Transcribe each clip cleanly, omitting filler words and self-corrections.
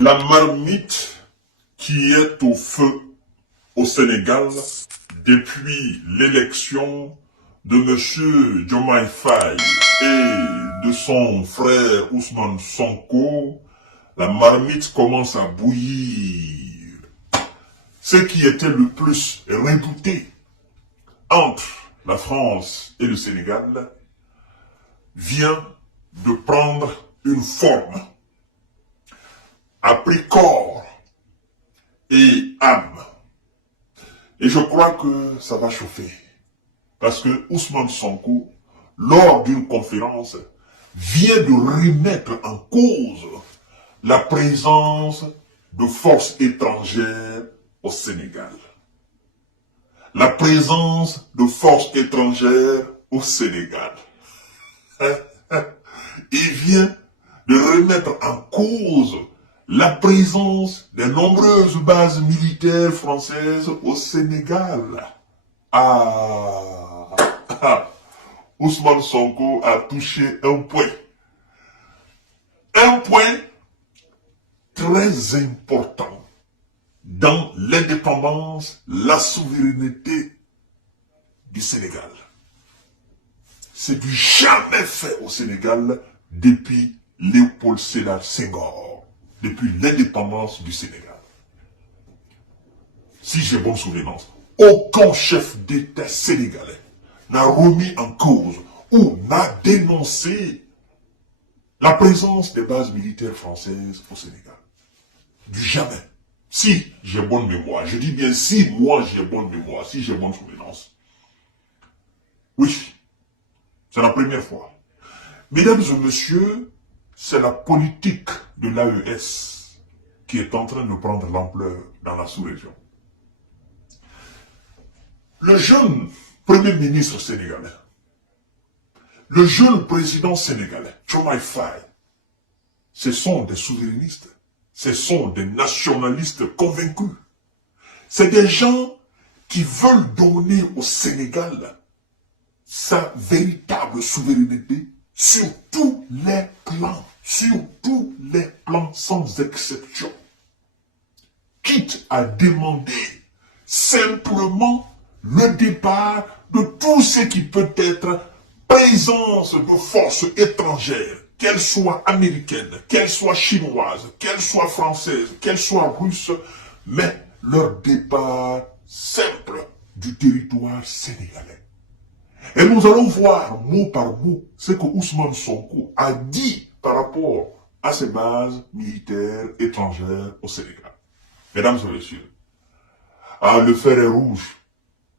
La marmite qui est au feu au Sénégal depuis l'élection de M. Diomaye Faye et de son frère Ousmane Sonko, la marmite commence à bouillir. Ce qui était le plus redouté entre la France et le Sénégal vient de prendre une forme, a pris corps et âme. Et je crois que ça va chauffer. Parce que Ousmane Sonko, lors d'une conférence, vient de remettre en cause la présence de forces étrangères au Sénégal. La présence de forces étrangères au Sénégal. Il vient de remettre en cause la présence des nombreuses bases militaires françaises au Sénégal. Ousmane Sonko a touché un point. Un point très important dans l'indépendance, la souveraineté du Sénégal. C'est du jamais fait au Sénégal depuis Léopold Sédar Senghor, depuis l'indépendance du Sénégal. Si j'ai bonne souvenance, aucun chef d'État sénégalais n'a remis en cause ou n'a dénoncé la présence des bases militaires françaises au Sénégal. Du jamais. Si j'ai bonne mémoire, je dis bien si moi j'ai bonne mémoire, si j'ai bonne souvenance. Oui, c'est la première fois. Mesdames et messieurs, c'est la politique de l'AES qui est en train de prendre l'ampleur dans la sous-région. Le jeune Premier ministre sénégalais, le jeune président sénégalais, Diomaye Faye, ce sont des souverainistes, ce sont des nationalistes convaincus. C'est des gens qui veulent donner au Sénégal sa véritable souveraineté sur tous les plans sans exception. Quitte à demander simplement le départ de tout ce qui peut être présence de forces étrangères, qu'elles soient américaines, qu'elles soient chinoises, qu'elles soient françaises, qu'elles soient russes, mais leur départ simple du territoire sénégalais. Et nous allons voir mot par mot ce que Ousmane Sonko a dit par rapport à ces bases militaires étrangères au Sénégal. Mesdames et messieurs, le fer est rouge.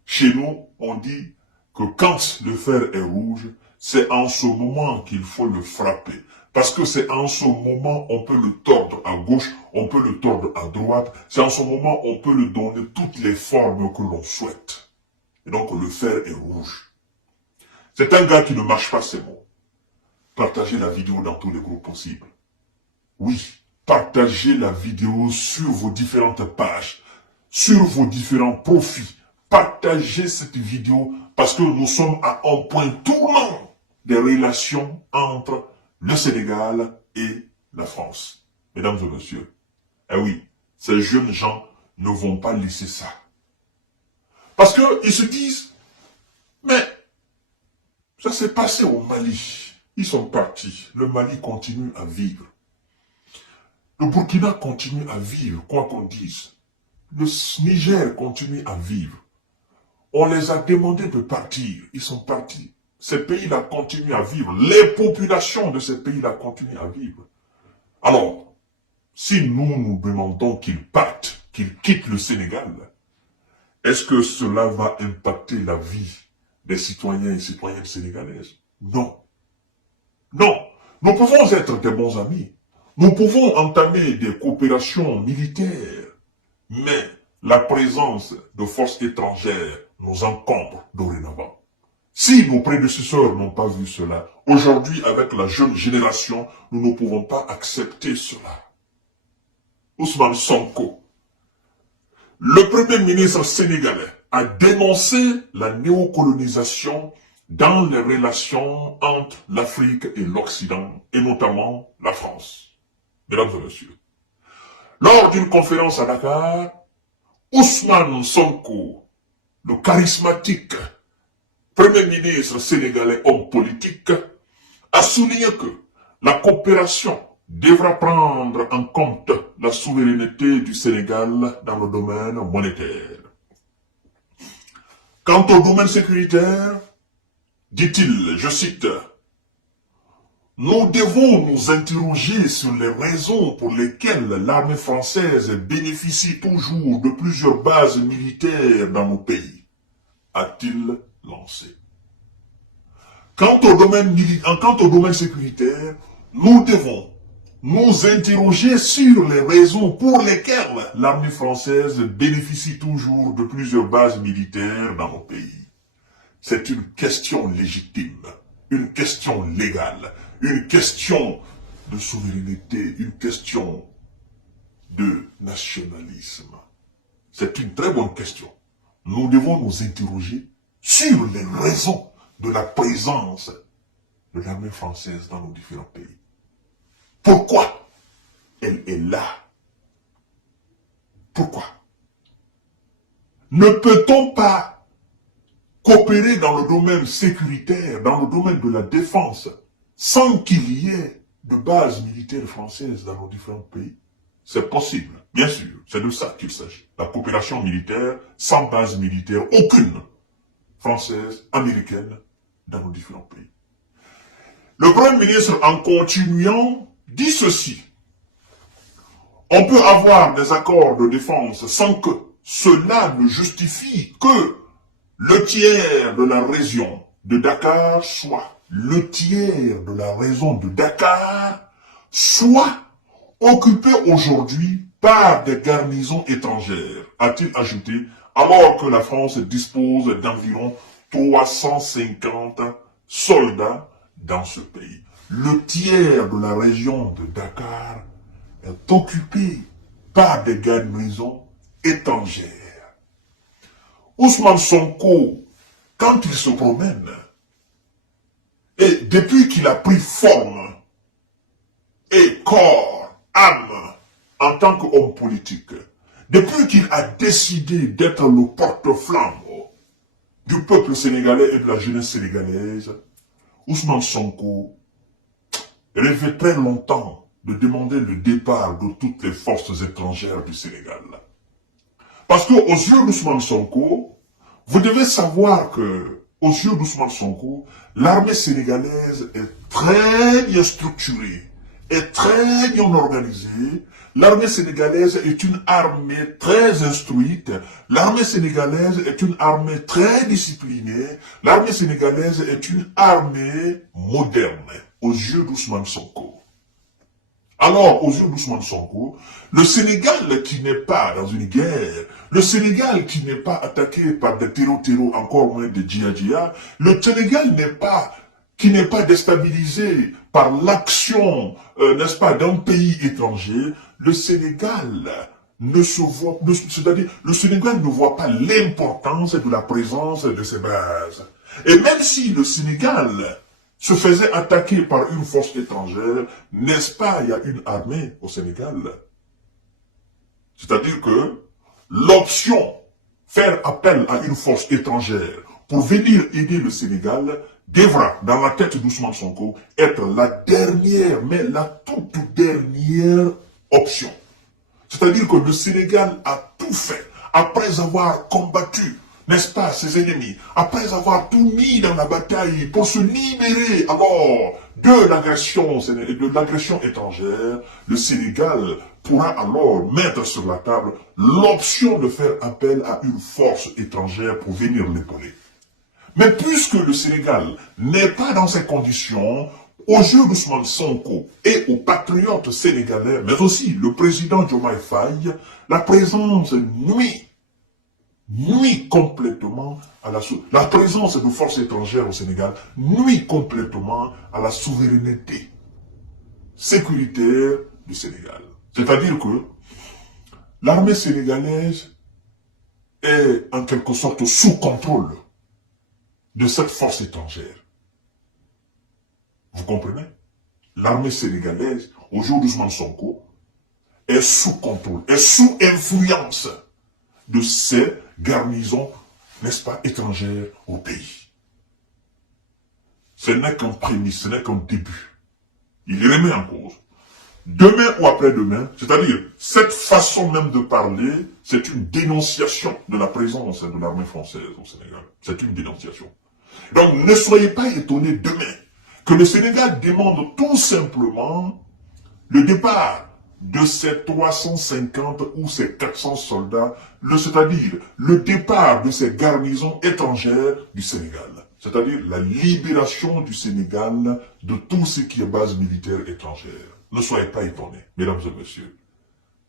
Chez nous, on dit que quand le fer est rouge, c'est en ce moment qu'il faut le frapper. Parce que c'est en ce moment on peut le tordre à gauche, on peut le tordre à droite. C'est en ce moment on peut lui donner toutes les formes que l'on souhaite. Et donc le fer est rouge. C'est un gars qui ne marche pas ses mots. Partagez la vidéo dans tous les groupes possibles. Oui, partagez la vidéo sur vos différentes pages, sur vos différents profils. Partagez cette vidéo parce que nous sommes à un point tournant des relations entre le Sénégal et la France. Mesdames et messieurs, eh oui, ces jeunes gens ne vont pas laisser ça. Parce qu'ils se disent, mais ça s'est passé au Mali. Ils sont partis. Le Mali continue à vivre. Le Burkina continue à vivre, quoi qu'on dise. Le Niger continue à vivre. On les a demandé de partir. Ils sont partis. Ces pays-là continuent à vivre. Les populations de ces pays-là continuent à vivre. Alors, si nous demandons qu'ils partent, qu'ils quittent le Sénégal, est-ce que cela va impacter la vie des citoyens et citoyennes sénégalaises? Non. Non. Nous pouvons être des bons amis. Nous pouvons entamer des coopérations militaires. Mais la présence de forces étrangères nous encombre dorénavant. Si nos prédécesseurs n'ont pas vu cela, aujourd'hui, avec la jeune génération, nous ne pouvons pas accepter cela. Ousmane Sonko, le premier ministre sénégalais, a dénoncé la néocolonisation dans les relations entre l'Afrique et l'Occident, et notamment la France. Mesdames et messieurs, Lors d'une conférence à Dakar, Ousmane Sonko, le charismatique Premier ministre sénégalais homme politique, a souligné que la coopération devra prendre en compte la souveraineté du Sénégal dans le domaine monétaire. Quant au domaine sécuritaire, dit-il, je cite, nous devons nous interroger sur les raisons pour lesquelles l'armée française bénéficie toujours de plusieurs bases militaires dans nos pays, a-t-il lancé. Quant au domaine sécuritaire, nous devons nous interroger sur les raisons pour lesquelles l'armée française bénéficie toujours de plusieurs bases militaires dans nos pays. C'est une question légitime, une question légale, une question de souveraineté, une question de nationalisme. C'est une très bonne question. Nous devons nous interroger sur les raisons de la présence de l'armée française dans nos différents pays. Pourquoi elle est là? Pourquoi? Ne peut-on pas coopérer dans le domaine sécuritaire, dans le domaine de la défense, sans qu'il y ait de base militaire française dans nos différents pays? C'est possible, bien sûr, c'est de ça qu'il s'agit. La coopération militaire sans base militaire, aucune, française, américaine, dans nos différents pays. Le Premier ministre, en continuant, dit ceci. On peut avoir des accords de défense sans que cela ne justifie que le tiers de la région de Dakar soit occupé aujourd'hui par des garnisons étrangères, a-t-il ajouté, alors que la France dispose d'environ 350 soldats dans ce pays. Le tiers de la région de Dakar est occupé par des garnisons étrangères. Ousmane Sonko, quand il se promène, et depuis qu'il a pris forme et corps, âme, en tant qu'homme politique, depuis qu'il a décidé d'être le porte-flambeau du peuple sénégalais et de la jeunesse sénégalaise, Ousmane Sonko rêvait très longtemps de demander le départ de toutes les forces étrangères du Sénégal. Parce que aux yeux d'Ousmane Sonko, vous devez savoir que, aux yeux d'Ousmane Sonko, l'armée sénégalaise est très bien structurée, est très bien organisée. L'armée sénégalaise est une armée très instruite. L'armée sénégalaise est une armée très disciplinée. L'armée sénégalaise est une armée moderne aux yeux d'Ousmane Sonko. Alors, aux yeux d'Ousmane Sonko, le Sénégal qui n'est pas dans une guerre, le Sénégal qui n'est pas attaqué par des terreaux, encore moins des djihadistes, le Sénégal qui n'est pas déstabilisé par l'action, n'est-ce pas, d'un pays étranger, le Sénégal c'est-à-dire, le Sénégal ne voit pas l'importance de la présence de ces bases. Et même si le Sénégal se faisait attaquer par une force étrangère, n'est-ce pas, il y a une armée au Sénégal. C'est-à-dire que l'option faire appel à une force étrangère pour venir aider le Sénégal devra, dans la tête d'Ousmane Sonko, être la dernière, mais la toute dernière option. C'est-à-dire que le Sénégal a tout fait après avoir combattu, n'est-ce pas, ses ennemis, après avoir tout mis dans la bataille pour se libérer alors de l'agression étrangère. Le Sénégal pourra alors mettre sur la table l'option de faire appel à une force étrangère pour venir l'épauler. Mais puisque le Sénégal n'est pas dans ces conditions, aux yeux d'Ousmane Sonko et aux patriotes sénégalais, mais aussi le président Diomaye Faye, la présence nuit complètement à la présence de forces étrangères au Sénégal nuit complètement à la souveraineté sécuritaire du Sénégal. C'est-à-dire que l'armée sénégalaise est en quelque sorte sous contrôle de cette force étrangère. Vous comprenez? L'armée sénégalaise, au jour d'Ousmane Sonko, est sous contrôle, est sous influence de ces garnisons, n'est-ce pas, étrangères au pays. Ce n'est qu'un prémisse, ce n'est qu'un début. Il remet en cause. Demain ou après-demain, c'est-à-dire cette façon même de parler, c'est une dénonciation de la présence de l'armée française au Sénégal. C'est une dénonciation. Donc ne soyez pas étonnés demain que le Sénégal demande tout simplement le départ de ces 350 ou ces 400 soldats, c'est-à-dire le départ de ces garnisons étrangères du Sénégal. C'est-à-dire la libération du Sénégal de tout ce qui est base militaire étrangère. Ne soyez pas étonnés, mesdames et messieurs.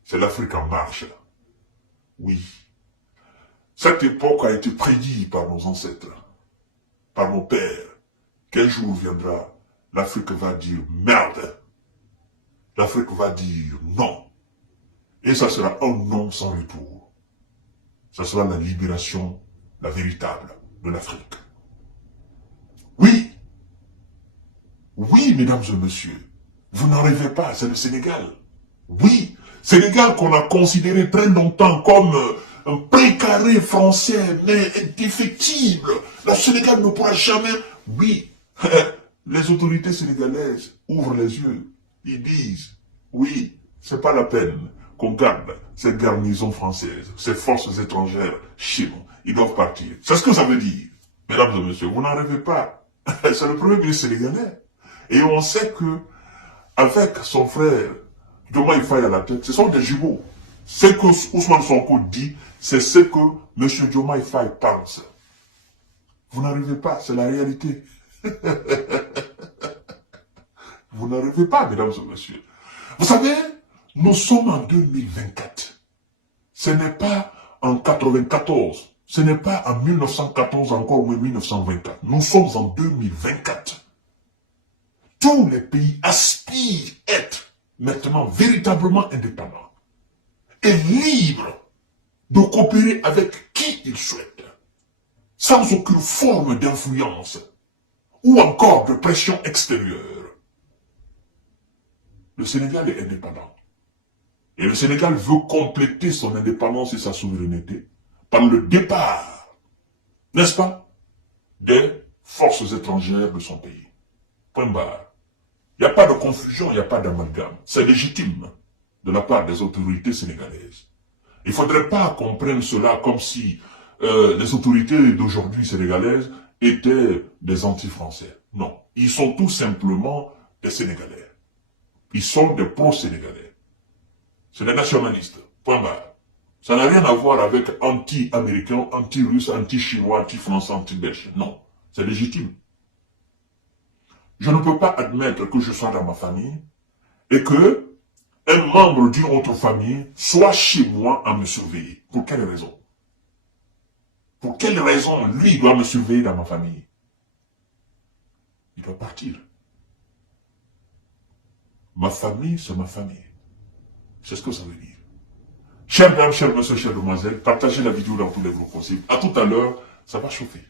C'est l'Afrique en marche. Oui. Cette époque a été prédite par nos ancêtres, par nos pères. Quel jour viendra, l'Afrique va dire merde. L'Afrique va dire non. Et ça sera un non sans retour. Ça sera la libération, la véritable, de l'Afrique. Oui. Oui, mesdames et messieurs. Vous n'en rêvez pas, c'est le Sénégal. Oui, Sénégal qu'on a considéré très longtemps comme un précaré français, mais indéfectible. Le Sénégal ne pourra jamais... Oui, les autorités sénégalaises ouvrent les yeux. Ils disent, oui, c'est pas la peine qu'on garde ces garnisons françaises, ces forces étrangères chez nous. Ils doivent partir. C'est ce que ça veut dire. Mesdames et messieurs, vous n'en rêvez pas. C'est le premier ministre sénégalais. Et on sait que avec son frère Diomaye Faye à la tête, ce sont des jumeaux. Ce que Ousmane Sonko dit, c'est ce que M. Diomaye Faye pense. Vous n'arrivez pas, c'est la réalité. Vous n'arrivez pas, mesdames et messieurs. Vous savez, nous sommes en 2024. Ce n'est pas en 94. Ce n'est pas en 1914 encore ou en 1924. Nous sommes en 2024. Tous les pays aspirent à être maintenant véritablement indépendants et libres de coopérer avec qui ils souhaitent, sans aucune forme d'influence ou encore de pression extérieure. Le Sénégal est indépendant. Et le Sénégal veut compléter son indépendance et sa souveraineté par le départ, n'est-ce pas, des forces étrangères de son pays. Point barre. Il n'y a pas de confusion, il n'y a pas d'amalgame. C'est légitime de la part des autorités sénégalaises. Il ne faudrait pas qu'on prenne cela comme si les autorités d'aujourd'hui sénégalaises étaient des anti-français. Non, ils sont tout simplement des Sénégalais. Ils sont des pro-sénégalais. C'est des nationalistes. Point barre. Ça n'a rien à voir avec anti-américains, anti-russes, anti-chinois, anti-français, anti-belges. Non, c'est légitime. Je ne peux pas admettre que je sois dans ma famille et que un membre d'une autre famille soit chez moi à me surveiller. Pour quelle raison? Pour quelle raison lui doit me surveiller dans ma famille? Il doit partir. Ma famille, c'est ma famille. C'est ce que ça veut dire. Chers dames, chers messieurs, chers demoiselles, partagez la vidéo dans tous les groupes possibles. À tout à l'heure, ça va chauffer.